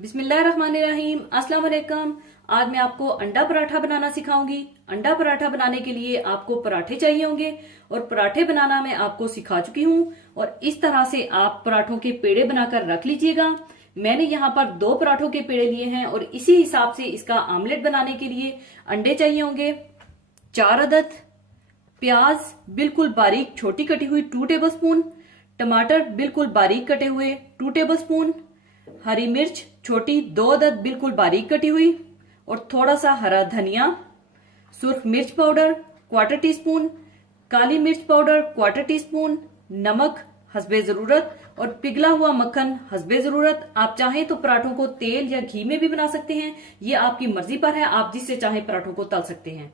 बिस्मिल्लाहिर्रहमानिर्रहीम। अस्सलाम वालेकुम। आज मैं आपको अंडा पराठा बनाना सिखाऊंगी। अंडा पराठा बनाने के लिए आपको पराठे चाहिए होंगे और पराठे बनाना मैं आपको सिखा चुकी हूँ। और इस तरह से आप पराठों के पेड़े बनाकर रख लीजिएगा। मैंने यहाँ पर 2 पराठों के पेड़े लिए हैं और इसी हिसाब से इसका आमलेट बनाने के लिए अंडे चाहिए होंगे 4 अदद, प्याज बिल्कुल बारीक छोटी कटी हुई 2 टेबलस्पून, टमाटर बिल्कुल बारीक कटे हुए 2 टेबलस्पून, हरी मिर्च छोटी 2 अदद बिल्कुल बारीक कटी हुई और थोड़ा सा हरा धनिया, सुर्ख मिर्च पाउडर 1/4 टीस्पून, काली मिर्च पाउडर 1/4 टीस्पून, नमक हस्बे जरूरत और पिघला हुआ मक्खन हस्बे जरूरत। आप चाहें तो पराठों को तेल या घी में भी बना सकते हैं, ये आपकी मर्जी पर है, आप जिससे चाहें पराठों को तल सकते हैं।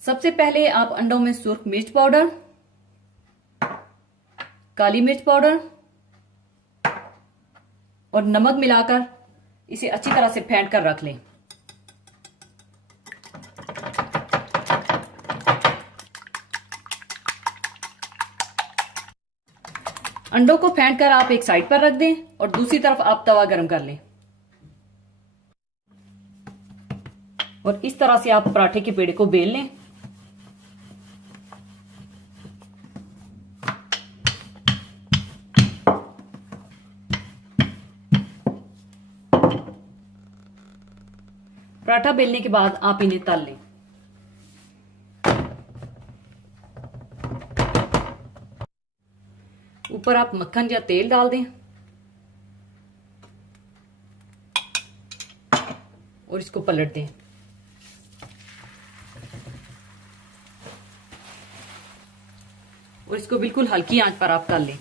सबसे पहले आप अंडों में सुर्ख मिर्च पाउडर, काली मिर्च पाउडर और नमक मिलाकर इसे अच्छी तरह से फेंट कर रख लें। अंडों को फेंट कर आप एक साइड पर रख दें और दूसरी तरफ आप तवा गरम कर लें और इस तरह से आप पराठे के पेड़े को बेल लें। पराठा बेलने के बाद आप इन्हें तल लें। ऊपर आप मक्खन या तेल डाल दें और इसको पलट दें। और इसको बिल्कुल हल्की आंच पर आप तल लें।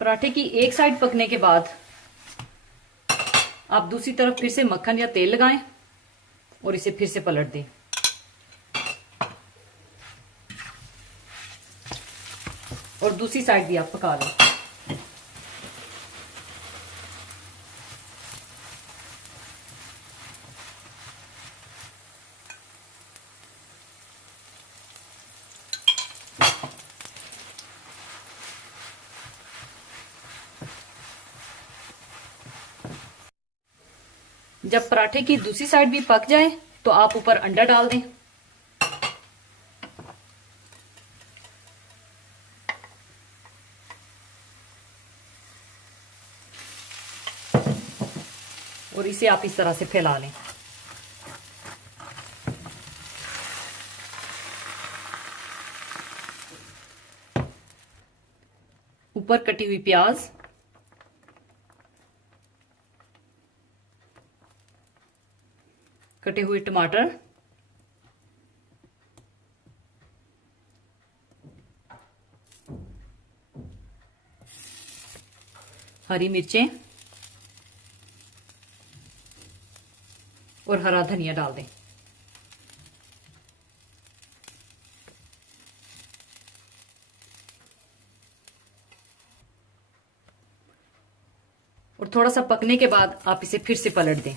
पराठे की एक साइड पकने के बाद आप दूसरी तरफ फिर से मक्खन या तेल लगाएं और इसे फिर से पलट दें। और दूसरी साइड भी आप पका लें। जब पराठे की दूसरी साइड भी पक जाए तो आप ऊपर अंडा डाल दें। और इसे आप इस तरह से फैला लें। ऊपर कटी हुई प्याज, कटे हुए टमाटर, हरी मिर्चें और हरा धनिया डाल दें। और थोड़ा सा पकने के बाद आप इसे फिर से पलट दें।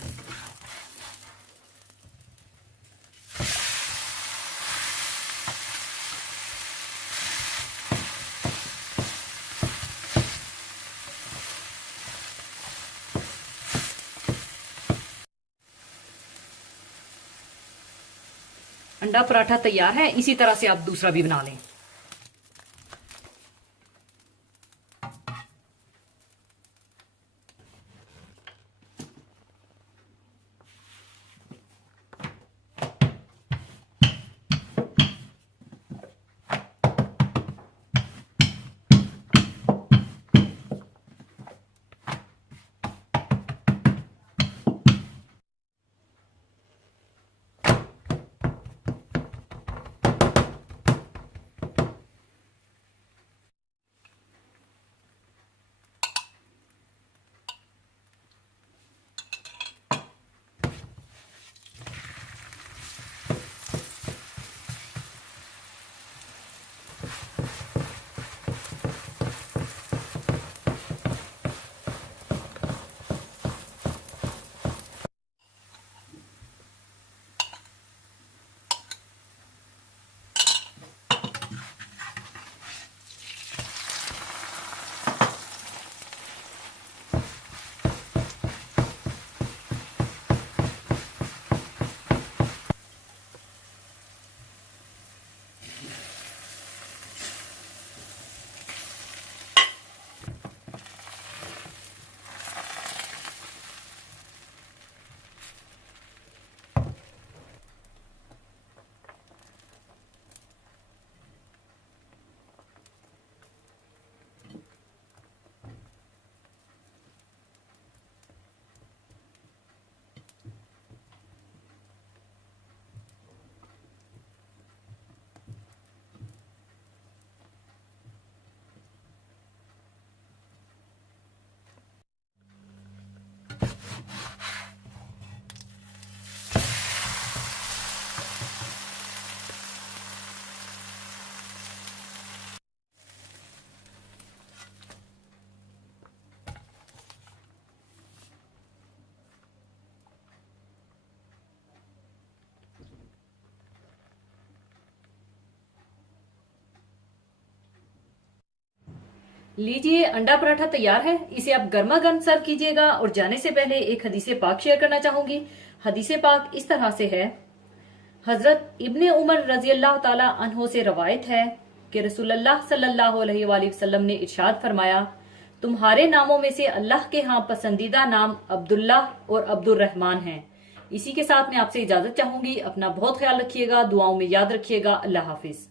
अंडा पराठा तैयार है। इसी तरह से आप दूसरा भी बना लें। लीजिए, अंडा पराठा तैयार है। इसे आप गर्मा गर्म सर्व कीजिएगा। और जाने से पहले एक हदीसे पाक शेयर करना चाहूंगी। हदीसे पाक इस तरह से है, हजरत इब्ने उमर रजी अल्लाह ताला अन्हो से रवायत है कि रसूलुल्लाह सल्लल्लाहु अलैहि वसल्लम ने इरशाद फरमाया, तुम्हारे नामों में से अल्लाह के यहाँ पसंदीदा नाम अब्दुल्ला और अब्दुल रहमान हैं। इसी के साथ मैं आपसे इजाजत चाहूंगी। अपना बहुत ख्याल रखिएगा, दुआओं में याद रखिएगा। अल्लाह हाफिज।